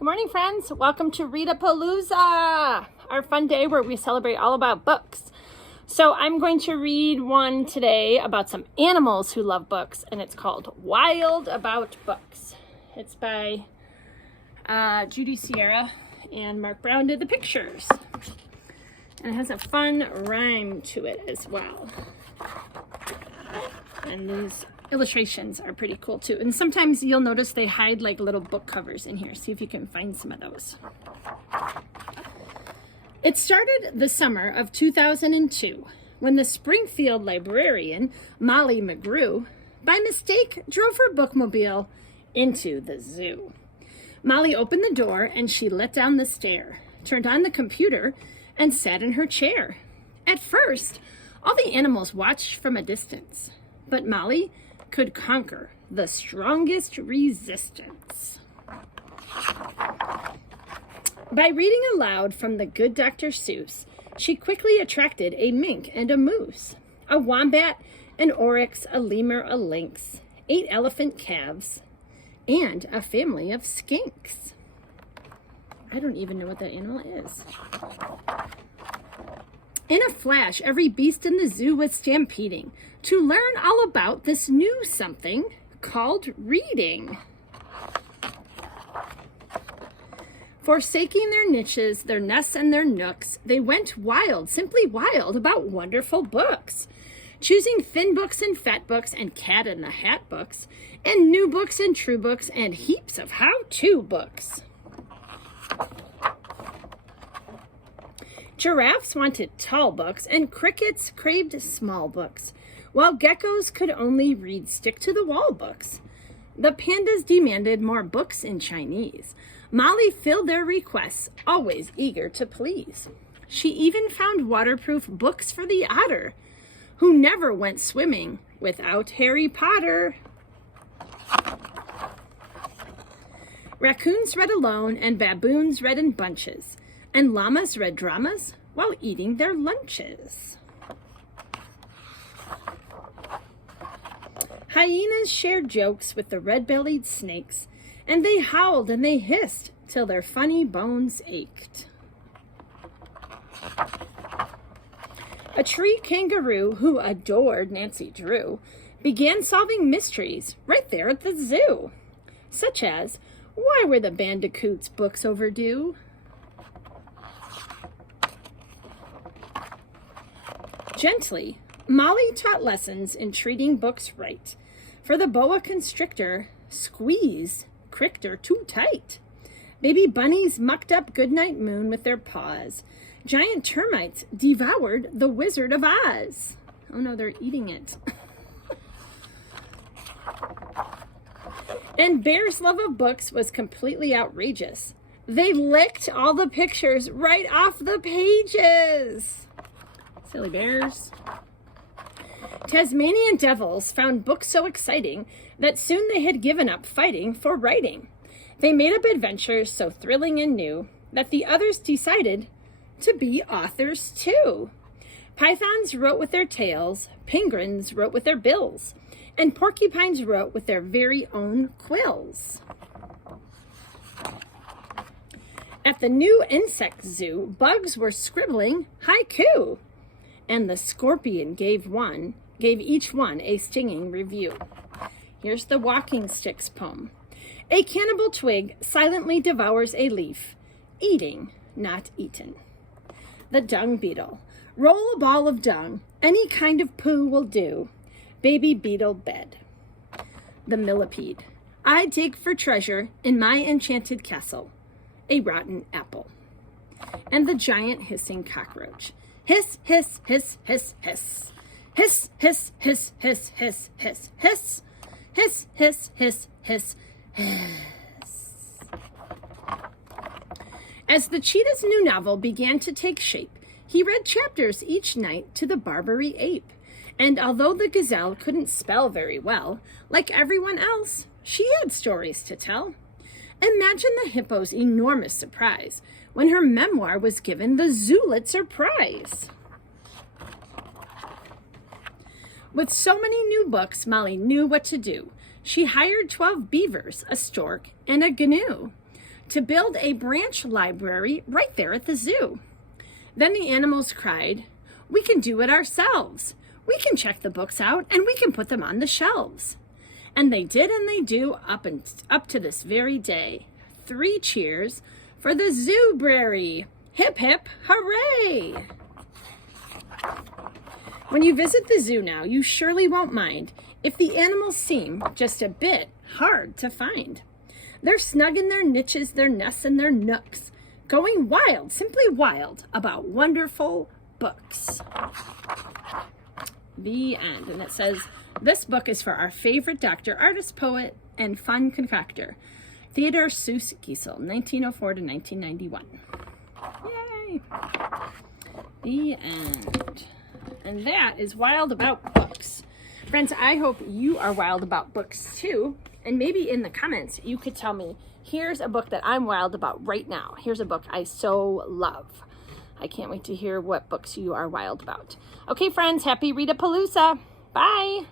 Good morning, friends. Welcome to Read-A-Palooza, our fun day where we celebrate all about books. So I'm going to read one today about some animals who love books, and it's called Wild About Books. It's by Judy Sierra, and Mark Brown did the pictures. And it has a fun rhyme to it as well. And these illustrations are pretty cool too. And sometimes you'll notice they hide like little book covers in here. See if you can find some of those. It started the summer of 2002 when the Springfield librarian, Molly McGrew, by mistake drove her bookmobile into the zoo. Molly opened the door and she let down the stair, turned on the computer, and sat in her chair. At first, all the animals watched from a distance, but Molly could conquer the strongest resistance. By reading aloud from the good Dr. Seuss, she quickly attracted a mink and a moose, a wombat, an oryx, a lemur, a lynx, 8 elephant calves, and a family of skinks. I don't even know what that animal is. In a flash, every beast in the zoo was stampeding to learn all about this new something called reading. Forsaking their niches, their nests, and their nooks, they went wild, simply wild, about wonderful books, choosing thin books and fat books and Cat in the Hat books, and new books and true books, and heaps of how-to books. Giraffes wanted tall books, and crickets craved small books, while geckos could only read stick-to-the-wall books. The pandas demanded more books in Chinese. Molly filled their requests, always eager to please. She even found waterproof books for the otter, who never went swimming without Harry Potter. Raccoons read alone, and baboons read in bunches, and llamas read dramas while eating their lunches. Hyenas shared jokes with the red-bellied snakes, and they howled and they hissed till their funny bones ached. A tree kangaroo who adored Nancy Drew began solving mysteries right there at the zoo, such as, why were the bandicoots' books overdue? Gently, Molly taught lessons in treating books right. For the boa constrictor, squeeze cricked her too tight. Baby bunnies mucked up Goodnight Moon with their paws. Giant termites devoured the Wizard of Oz. Oh no, they're eating it. And Bear's love of books was completely outrageous. They licked all the pictures right off the pages. Silly bears. Tasmanian devils found books so exciting that soon they had given up fighting for writing. They made up adventures so thrilling and new that the others decided to be authors too. Pythons wrote with their tails, penguins wrote with their bills, and porcupines wrote with their very own quills. At the new insect zoo, bugs were scribbling haiku, and the scorpion gave each one a stinging review. Here's the walking sticks poem. A cannibal twig silently devours a leaf, eating, not eaten. The dung beetle. Roll a ball of dung, any kind of poo will do. Baby beetle bed. The millipede. I dig for treasure in my enchanted castle, a rotten apple. And the giant hissing cockroach. Hiss, hiss, hiss, hiss, hiss. Hiss, hiss, hiss, hiss, hiss, hiss, hiss. Hiss, hiss, hiss, hiss, hiss. As the cheetah's new novel began to take shape, he read chapters each night to the Barbary ape. And although the gazelle couldn't spell very well, like everyone else, she had stories to tell. Imagine the hippo's enormous surprise when her memoir was given the Zulitzer Prize. With so many new books, Molly knew what to do. She hired 12 beavers, a stork, and a gnu to build a branch library right there at the zoo. Then the animals cried, "We can do it ourselves. We can check the books out and we can put them on the shelves." And they did and they do up to this very day. 3 cheers for the Zoobrary. Hip hip hooray! When you visit the zoo now, you surely won't mind if the animals seem just a bit hard to find. They're snug in their niches, their nests, and their nooks, going wild, simply wild, about wonderful books. The end. And it says, this book is for our favorite doctor, artist, poet, and fun concoctor, Theodore Seuss Geisel, 1904 to 1991. Yay! The end. And that is Wild About Books. Friends, I hope you are wild about books too. And maybe in the comments, you could tell me, here's a book that I'm wild about right now. Here's a book I so love. I can't wait to hear what books you are wild about. Okay, friends, happy Read-a-Palooza. Bye.